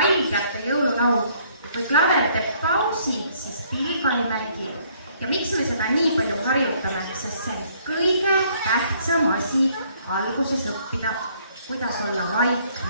haigete jõululaul. Kui klaver teeb pausi, siis pilgani mägi. Ja miks me seda nii palju harjutame, sest see on kõige tähtsam asi alguses õppida, kuidas olla vait.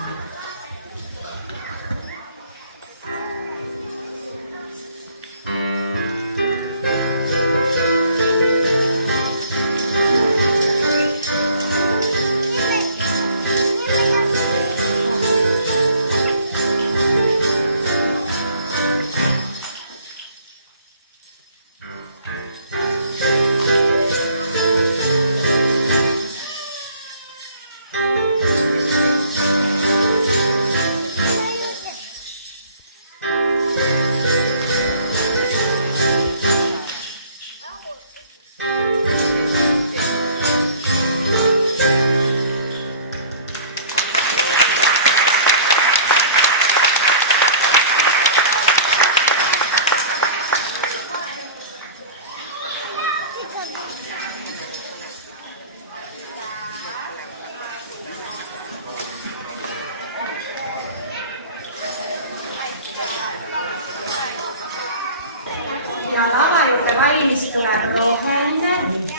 Ja lava juurde valmis tuleb roheline.